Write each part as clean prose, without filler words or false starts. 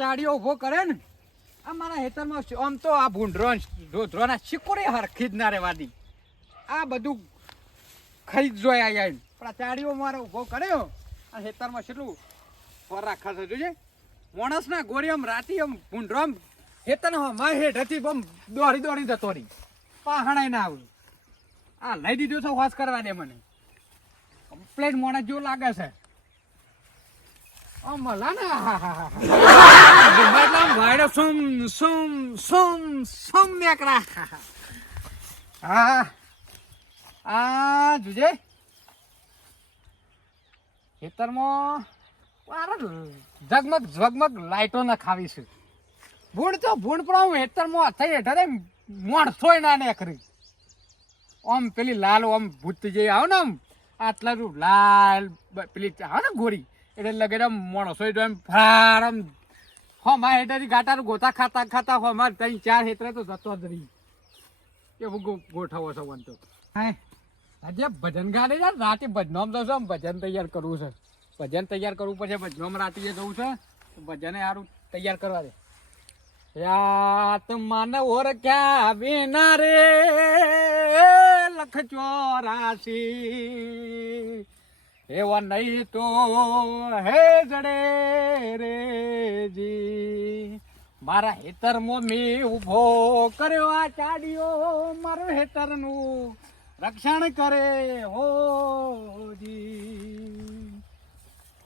ચાડીઓ ઉભો કરે ને આ મારા હેતરમાં આમ તો આ ભૂંડરોના શીકોરે હરખી જ ના રેવાદી આ બધું ખાઈ જ જોઈ આયા પણ આ ચાડીઓ મારે ઉભો કર્યો આ હેતરમાં કેટલું ફર રાખા છે જોજે માણસ ના ગોરી આમ રાતી આમ ભૂંડરો આમ હેતર માં હેઠ હતી આમ દોડી જતો રહી પહાણાય ના આવ્યું આ લઈ દીધો છે વાસ કરવા દે મને કમ્પ્લેટ માણસ જેવું લાગે છે મલા ને સોમ સોમ સોમ સોમ મેકરા હા જોજે ખેતરમાં ઝગમગ લાઈટો ના ખાવીશું ભૂંડ પણ હેતરમાં થઈ હેઠે મોણસોય ના ને કરી આમ પેલી લાલ આમ ભૂત જે આવ ને આમ આટલા લાલ પેલી આવે ને ગોરી એટલે લગે માણસો એમ ફાર આમ હોમાં હેઠળથી ગાટાનું ગોતા ખાતા હોમાં 3-4 હેતરે તો જતો જ રહી એવું ગોઠવો છો બનતો હા આજે ભજન ગાડે યાર રાતે ભજનોમ જશો ભજન તૈયાર કરવું છે ભજન તૈયાર કરવું પડશે ભજનોમ રાતે જવું છે ભજને સારું તૈયાર કરવા દે યાત માન ઓર ક્યાં વિના રે લખ 84 એવા નહીં તો હે જડે રેજી મારા હેતરમાં મેં ઉભો કર્યો આ ચાડીઓ મારું હેતરનું રક્ષણ કરે હોજી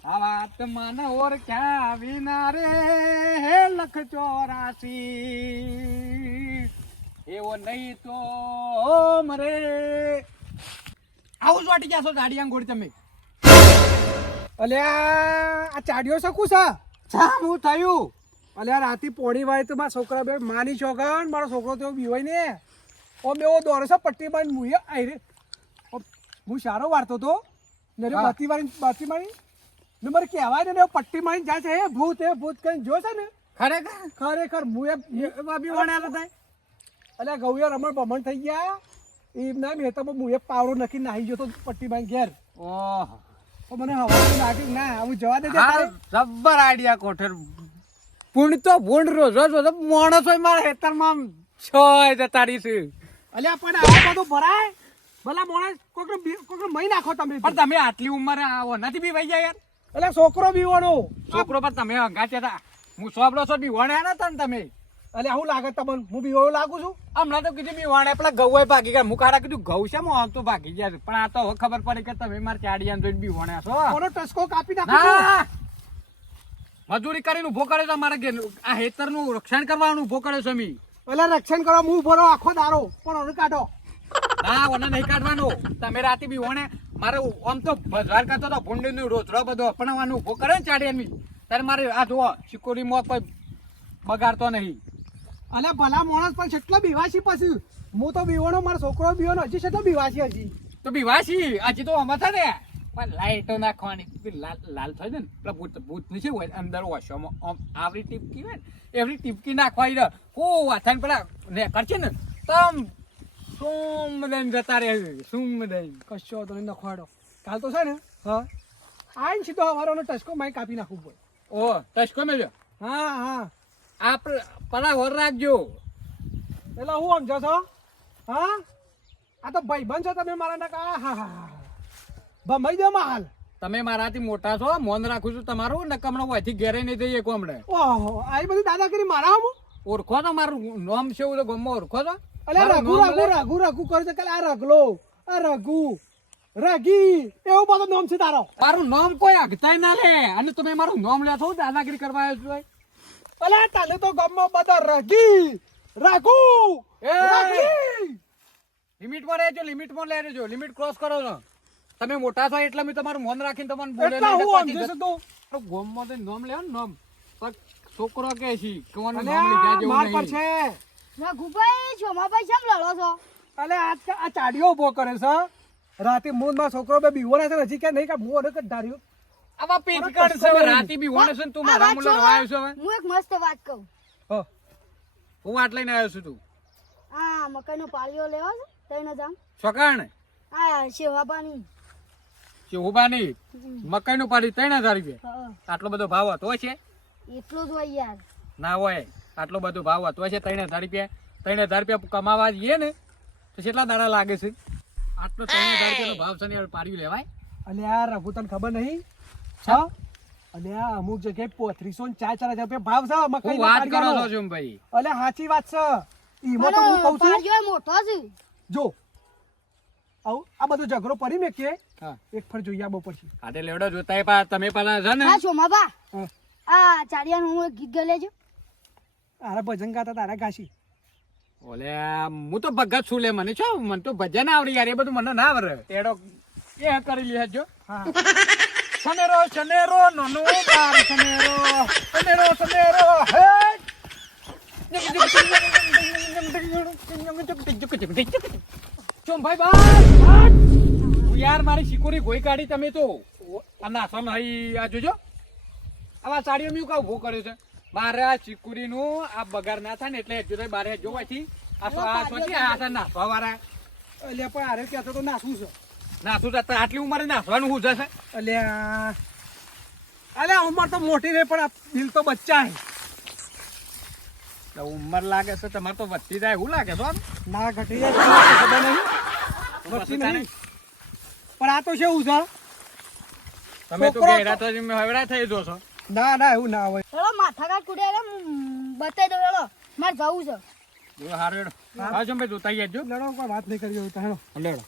આ વાત માન ઓર ક્યાં વિના રે હે લખ 84 એવો નહીં તો મરે આવું જ વાટી ગયા છો ચાડી આંગોડી તમે અલ્યા આ ચાડીઓ શકું છે જામ હું થયું અલ્યા રાતી પોણી વાય તો મારા છોકરા બે માની છોકન મારો છોકરો તો બીવાય ને ઓમ એવો દોરે છે પટ્ટી બાંધી મુએ આઈ રે હું સારો વારતો તો ને બાતી મારી ને મારે કહેવાય ને પટ્ટી મારી જાય છે એ ભૂત કરીને જો છે ને ખરેખર મુએ બી વણાલા થાય અલ્યા ગૌયા રમણ બમણ થઈ ગયા એ ના મેં મુએ પાવડો નખી નાહી ગયો તો પટ્ટી બાંધી ઘેર ઓહ મને હવા લાગી ના હું જવા દે જબ્બર આઈડિયા કોઠર ભૂંડ તો ભૂંડ રોજ માણસ હોય મારા હેતરમાં છોય જતાડી છે અલ્યા પણ આવો બધું ભરાય ભલા માણસ કોકનો મહી નાખો તમે પણ તમે આટલી ઉંમરે આવો નથી બી વહી જાય યાર એટલે છોકરો બીવાણો છોકરો પર તમે હંગાચ્યા હતા હું સોબડો છો બી વણ્યા નતા ને તમે એટલે શું લાગે તમને હું બીવાળો લાગુ છું હમણાં તો કીધું બી વણે પેલા ઘઉં ભાગી ગયા મુખાડા કીધું ઘઉં છે આમ તો ભાગી ગયા પણ આ તો હવે ખબર પડી કે તમે મારા ચાડિયા જોઈને બી વણ્યા છો કોનો ટસકો કાપી નાખો મજૂરી કરીને ઉભો કરે છે મારે આ હેતર નું રક્ષણ કરવાનું ઉભો કરે છે મી એટલે રક્ષણ કરવા હું ઉભો રહો આખો દારો પણ onu કાઢો ના ઓને નહીં કાઢવાનો તમે રાતે બી વણે મારે આમ તો બજાર કરતો તો ભૂંડી નું રોતડો બધો અપનાવવાનું ઉભો કરે ને ચાડિયા ત્યારે મારે આ જોવો સિકોરી મોત કોઈ બગાડતો નહીં અલે ભલા માણસ પણ કેટલો બીવાસી પછી હું તો બીવાનો મારો છોકરો બીવાનો હજી કેટલો બીવાસી હજી તો બીવાસી હજી તો આમાં છે ને પણ લાઈટો નાખવાની લાલ થાય ને પેલા ભૂત નીચે હોય અંદર ઓછોમાં આવરી ટીપકી હોય ને એવરી ટીપકી નાખવા કો વાથાને પેલા ને કરશે ને તમ સોમ દઈને જતા રહે સોમ દઈને કશો તો નખવાડો કાલ તો છે ને હા આઈને સીધો અમારો ટસકો માઈ કાપી નાખવું પડે ઓ ટસકો મેલ્યો હા આપ પલા વર રાખજો એટલે હું સમજો છો હા આ તો ભાઈ બન છો તમે મારા ના હા ભમાઈ દો હાલ તમે મારાથી મોટા છો મોન રાખું છું તમારું નકમણો હોયથી ઘેરે નહીં જઈએ કોમડે ઓહો આ બધી દાદાગીરી મારા હું ઓળખો છો મારું નામ છે એવું તો ગમો ઓળખો છો અલે રઘુ કરે છે કે આ રગલો આ રગી એવું બધું નામ છે તારો મારું નામ કોઈ આગતાય ના લે અને તમે મારું નામ લે છો દાદાગીરી કરવા આવ્યો છો અલે તને તો ગમો બધા રઘુ લિમિટમાં રહેજો લિમિટમાં લઈ રહેજો લિમિટ ક્રોસ કરો છો તમે મોટા છો એટલે મેં તમારું મન રાખીને તમને બોલે ગોમમાં તો નામ લેવો ને નામ છોકરો કે છે કોનું નામ લીધા જેવું નહીં રઘુભાઈ જોમાભાઈ કેમ લડો છો અલે આ ચાડીઓ ઉભો કરે છે રાતે મૂનમાં છોકરો બે બીવો છે હજી કે નહીં કે હું ઓને ધાર્યો આવા પેટ કાઢ છે રાતે બી વણ છે તું મારા મુલો આવ્યો છે હું એક મસ્ત વાત કહું હું વાત લઈને આવ્યો છું તું આ મકાઈનો પાળીઓ લેવા છે તઈને જામ છોકરાને આ શેવાબાની શેવાબાની મકાઈનો પાડી 3000 રૂપિયા આટલો બધો ભાવ હતો છે એટલો જ હોય યાર. ના હોય આટલો બધો ભાવ હતો છે 3,000 રૂપિયા કમાવા જઈએ ને તો કેટલા દાડા લાગે છે આટલો 3,000 રૂપિયાનો ભાવ છે ને યાર પાડ્યું લેવાય અલ્યા રઘુ તને ખબર નહીં હા અલ્યા અમુક જગ્યાએ 3500 ને 4,000 રૂપિયા ભાવ છે હું મકાઈ વાત કરો છો છું ભાઈ અલ્યા સાચી વાત છે ઈમાં તો હું કહું છું પાળીઓ મોટો છે. જો આવું આ બધો ઝઘડો પડી મેં કે હા એક ફર જોઈએ આબો પછી આટલે લેવડો જોતા પા તમે પાલા છે ને હા શોમાબા હા. આ ચાડિયાનું હું એક ગીત ગાઈ લેજો. તારા ભજન ગાતા તારા ગાશી ઓલે હું તો ભગત છું લે મને છો મને તો ભજન આવડી યાર એ બધું મને ના આવડે એડો એ કરી લેજો હા સનેરો સનેરો નોનો બાર સનેરો સનેરો હે ચોમ ભાઈ બસ યાર મારી શિકોરી ગોઈ કાઢી તમે તો આ નાસો નહીં આ જોજો આવા સાડીઓ મેં કા ઉભો કર્યો છે મારે આ શિકોરી નું આ બગાડ ના થાય ને એટલે જો બારે જોવાથી આ સોચી આ નાસવા વાળા અલ્યા પણ આરે કહેતો તો નાસું છે નાસું જતા આટલી ઉંમરે નાસવાનું શું જશે અલ્યા અલ્યા ઉંમર તો મોટી રહે પણ આ દિલ તો બચ્ચા હે તો ઉંમર લાગે છે તમારે તો વધતી જાય એવું લાગે છો ના ઘટી જાય તમને ખબર નહીં વધતી નહીં પણ આ તો કેવું છે તમે તો છોકરો ગેડા તો હવડા થઈ જો છો ના ના એવું ના હોય હેલો માથા કાઢ કુડે બતાવી દો હેલો મારે જવું છે. જો હારો હા જો ભાઈ જોતા આવજો લડો કોઈ વાત નહીં કરી હોય તો હેડો લેડો